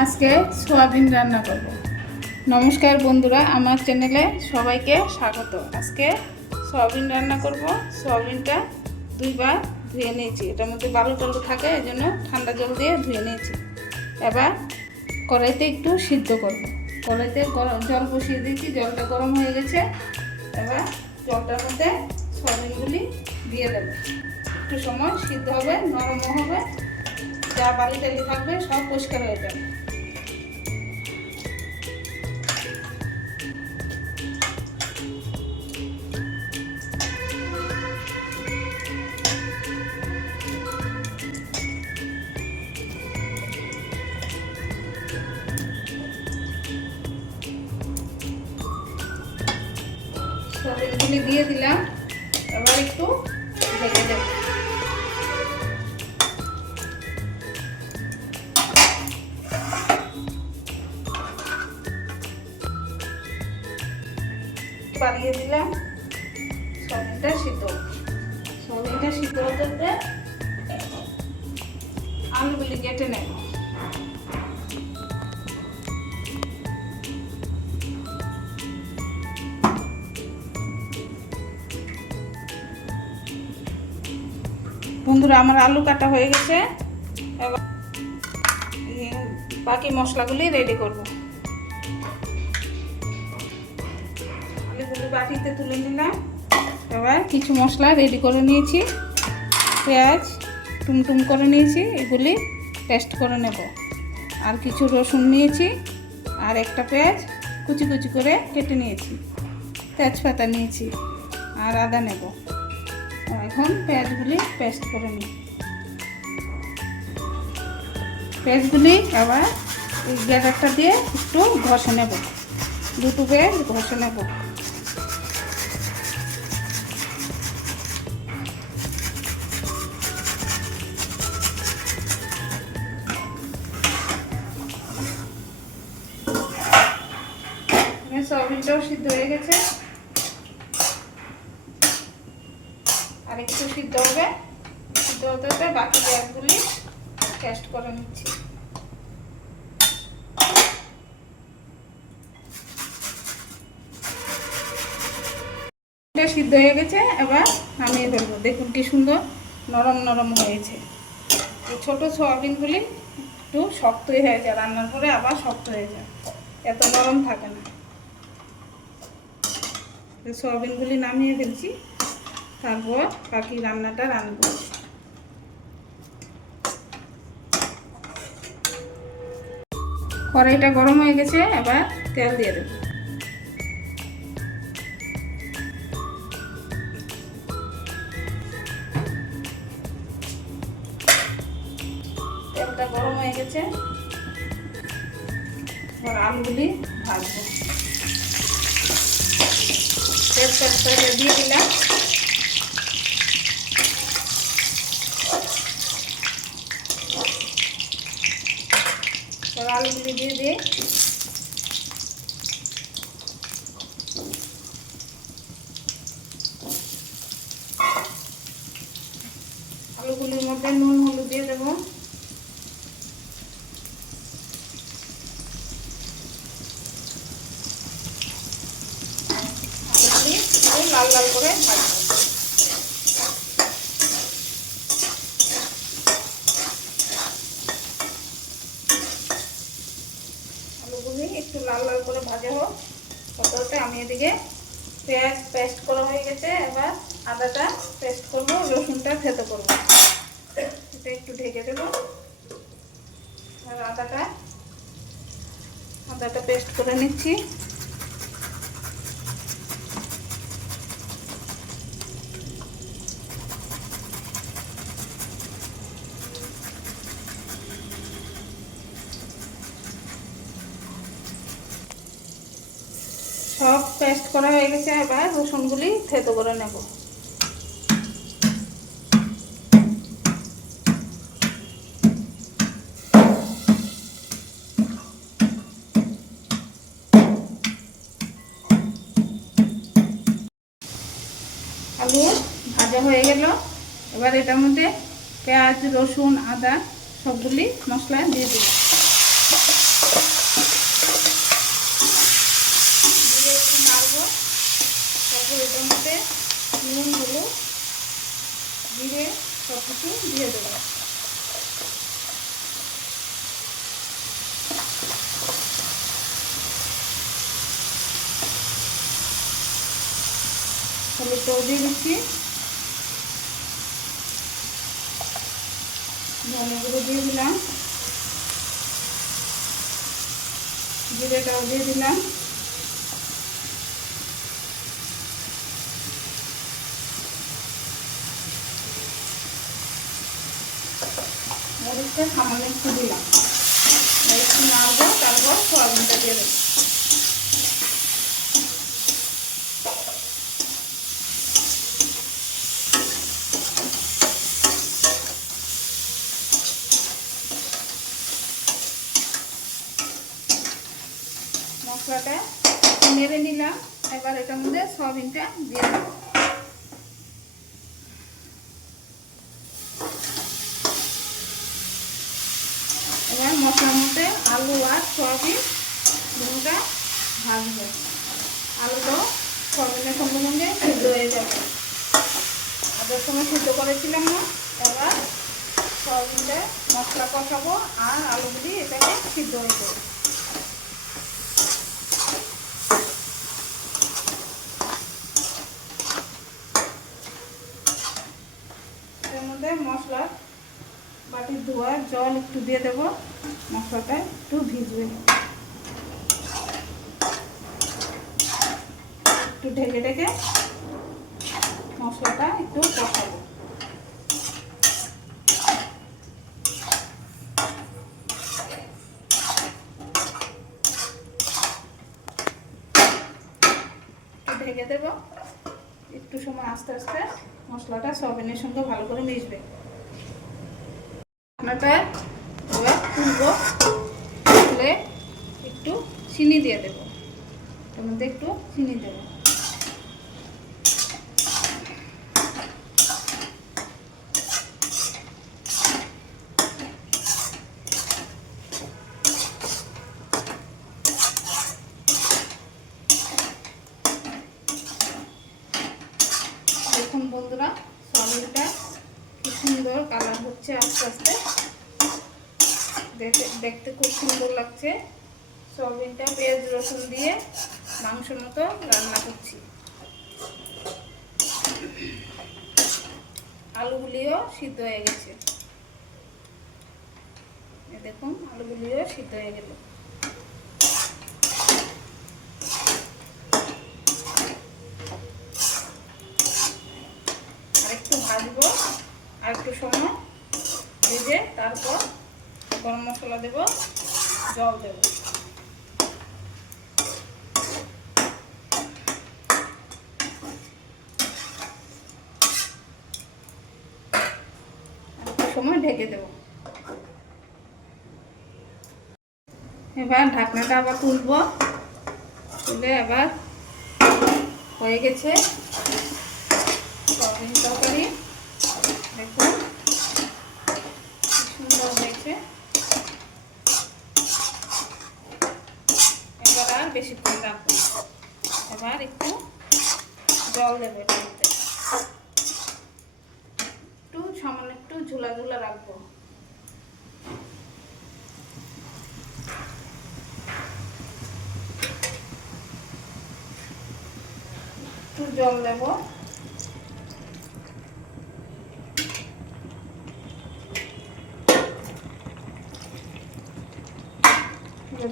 আজকে সোয়াবিন রান্না করব। নমস্কার বন্ধুরা, আমার চ্যানেলে সবাইকে স্বাগত। আজকে সোয়াবিন রান্না করব। সোয়াবিনটা দুইবার ধুয়ে নিয়েছি, এটার মধ্যে বালু টালু থাকে, এই জন্য ঠান্ডা জল দিয়ে ধুয়ে নিয়েছি। এবার কড়াইতে একটু সিদ্ধ করব। কড়াইতে জল বসিয়ে দিয়েছি, জলটা গরম হয়ে গেছে। এবার জলটার মধ্যে সোয়াবিনগুলি দিয়ে দেব। একটু সময় সিদ্ধ হবে, নরমও হবে, যা বালি টালি থাকবে সব পরিষ্কার হয়ে যাবে। সবজিগুলি দিয়ে দিলাম, এবার একটু ঢেকে দেব। বাড়িয়ে দিলাম, সবজিটা সিদ্ধ হতে আলুগুলি কেটে নেব। বন্ধুরা, আমার আলু কাটা হয়ে গেছে। এবার বাকি মশলাগুলি রেডি করব। আলুগুলি বাটিতে তুলে নিলাম। এবার কিছু মশলা রেডি করে নিয়েছি। পেঁয়াজ টুমটুম করে নিয়েছি, এগুলি পেস্ট করে নেব। আর কিছু রসুন নিয়েছি, আর একটা পেঁয়াজ কুচি কুচি করে কেটে নিয়েছি। তেজপাতা নিয়েছি, আর আদা নেব। এখন পেঁয়াজগুলি পেস্ট করে নিই। পেঁয়াজগুলি আবার এই গ্রেটারটা দিয়ে একটু ঘষে নেব, দুটো পেঁয়াজ ঘষে নেব। সয়াবিনটাও সিদ্ধ হয়ে গেছে, আর একটু সিদ্ধ হবে। সিদ্ধ হতে হতে বাকি পেঁয়াজগুলি পেস্ট করে নিচ্ছি। এটা সিদ্ধ হয়ে গেছে, এবার নামিয়ে ফেলবো। দেখুন কি সুন্দর নরম নরম হয়েছে। এই ছোটো সয়াবিনগুলি একটু শক্তই হয়ে যায়, রান্নার পরে আবার শক্ত হয়ে যায়, এত নরম থাকে না। সয়াবিনগুলি নামিয়ে ফেলছি, তারপর বাকি রান্নাটা রান্না। কড়াইটা গরম হয়ে গেছে, এবার তেল দিয়ে দেব। তেলটা গরম হয়ে গেছে, এবার আলুগুলি ভাজবো। তেজপাতা দিয়ে দিলাম। আলুগুলি দিয়ে দিই। আলুগুলির মধ্যে নুন হলুদ দিয়ে দেবো। লাল লাল করে ভাজবো। আলুগুলি একটু লাল লাল করে ভাজা হোক, তততে আমি এদিকে পেঁয়াজ পেস্ট করা হয়ে গেছে। এবার আদাটা পেস্ট করব, রসুনটা থেতো করব। এটা একটু ঢেকে দেবো। আর আদাটা পেস্ট করে নিচ্ছি। সব পেস্ট করা হয়ে গেছে, এবার রসুনগুলি থেতো করে নেব। আলু ভাজা হয়ে গেল, এবার এটার মধ্যে পেঁয়াজ রসুন আদা সবগুলি মশলা দিয়ে দিলাম। এটার মধ্যে নুন, হলুদ, জিরে সব কিছু দিয়ে দেবো। হলুদটাও দিয়ে দিচ্ছি, ধনে গুঁড়ো দিয়ে দিলাম, জিরেটাও দিয়ে দিলাম, মরিচটা সামান্য একটু দিলাম, একটু নাড়বো, তারপর সয়াবিনটা দিয়ে দেবো। মশলাটা নেড়ে নিলাম, এবার এটার মধ্যে সয়াবিনটা দিয়ে দেবো। এবার মশলার মধ্যে আলু আর সয়াবিন দুটোটা ভাজবো। আলুটাও সয়াবিনের সঙ্গে সঙ্গে সিদ্ধ হয়ে যাবে। আগের সময় সিদ্ধ করেছিলাম না, এবার সয়াবিনটা মশলা কষাবো আর আলুগুলি এটাকে সিদ্ধ হয়ে যাবে। এর মধ্যে মশলা বাটির ধোয়া জল একটু দিয়ে দেবো, মশলাটা একটু ভিজবে। একটু ঢেকে ঢেকে মশলাটা একটু কষাবো। একটু ঢেকে দেবো, একটু সময় আস্তে আস্তে মশলাটা সয়াবিনের সঙ্গে ভালো করে মিশবে। ঢাকনাটা এবার তুলবো, তুলে একটু চিনি দিয়ে দেবো, এর মধ্যে একটু চিনি দেবো। দেখুন বন্ধুরা, সয়াবিনটা কি সুন্দর কালার হচ্ছে আস্তে আস্তে, দেখতে খুব সুন্দর লাগছে। সয়াবিনটা পেঁয়াজ রসুন দিয়ে মাংসের মতো রান্না করছি। আলুগুলিও সিদ্ধ হয়ে গেছে, দেখুন আলুগুলিও সিদ্ধ হয়ে গেল। আরেকটু ভাজবো, আর একটু সময় ভেজে তারপর গরম মশলা দেব, জল দেব। একটু সময় ঢেকে দেব। এবার ঢাকনাটা আবার তুলবো, তুলে এবার হয়ে গেছে সয়াবিন তরকারি। দেখুন সুন্দর হয়েছে। এবার আর বেশিক্ষণ রাখবো, এবার একটু জল দেবো, এটার মধ্যে একটু সামান্য একটু ঝোলা ঝোলা রাখবো। একটু জল দেবো,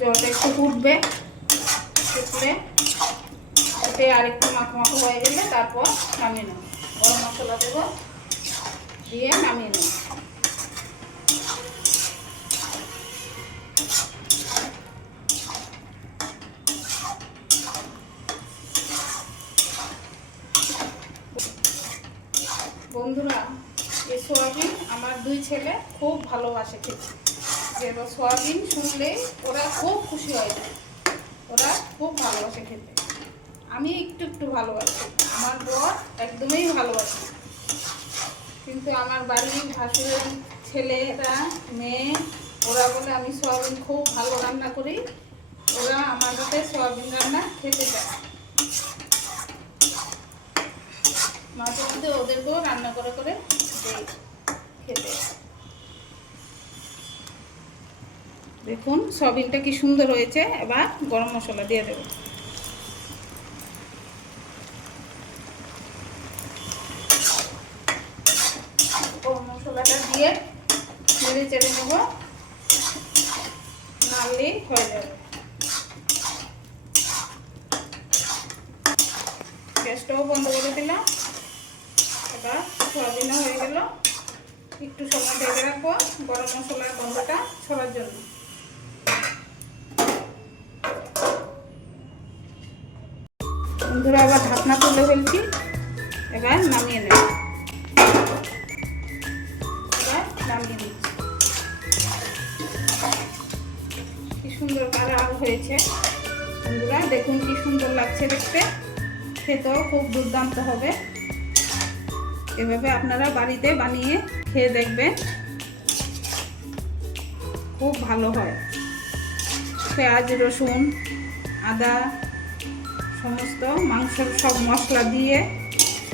জলটা একটু ফুটবে, ফুটলে ফুটে আর একটু মাখো মাখো হয়ে গেলে তারপর নামিয়ে নেব। গরম মশলা দেবো, দিয়ে নামিয়ে নেব। বন্ধুরা, এই সোয়াবিন আমার দুই ছেলে খুব ভালোবাসে খেতে। যে সোয়াবিন শুনলেই ওরা খুব খুশি হয়ে যায়, ওরা খুব ভালোবাসে খেতে। আমি একটু একটু ভালোবাসি, আমার বর একদমই ভালোবাসে। কিন্তু আমার বাড়ির ভাসুরের ছেলেরা, মেয়ে, ওরা বলে আমি সোয়াবিন খুব ভালো রান্না করি, ওরা আমার হাতে সোয়াবিন রান্না খেতে চায়। মাঝে মধ্যে ওদেরকেও রান্না করে করে দিই খেতে। দেখুন সয়াবিনটা কি সুন্দর হয়েছে। এবার গরম মশলা দিয়ে দেব। গরম মশলাটা দিয়ে নেড়ে চেড়ে নেব, নাড়লেই হয়ে যাবে। গ্যাসটাও বন্ধ করে দিলাম। এবার সয়াবিনও হয়ে গেল। একটু সময় ঢেকে রাখবো গরম মশলার গন্ধটা ছড়ার জন্য। বন্ধুরা আবার ঢাকনা তুলে ফেলছি। এবার নামিয়ে নেব। এবার নামিয়ে নিচ্ছি। কি সুন্দর কালার হয়েছে বন্ধুরা, দেখুন কি সুন্দর লাগছে দেখতে। খেতেও খুব দুর্দান্ত হবে। এভাবে আপনারা বাড়িতে বানিয়ে খেয়ে দেখবেন, খুব ভালো হয়। পেঁয়াজ, রসুন, আদা সমস্ত মাংসের সব মশলা দিয়ে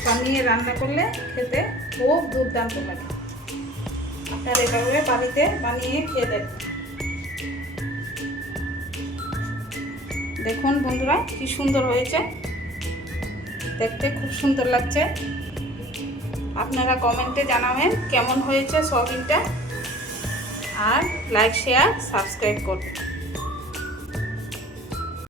বানিয়ে রান্না করলে খেতে খুব দুর্দান্ত লাগে। আপনারা এভাবে বাড়িতে বানিয়ে খেয়ে দেখবেন। দেখুন বন্ধুরা কি সুন্দর হয়েছে, দেখতে খুব সুন্দর লাগছে। আপনারা কমেন্টে জানাবেন কেমন হয়েছে সয়াবিনটা, আর লাইক, শেয়ার, সাবস্ক্রাইব করবেন।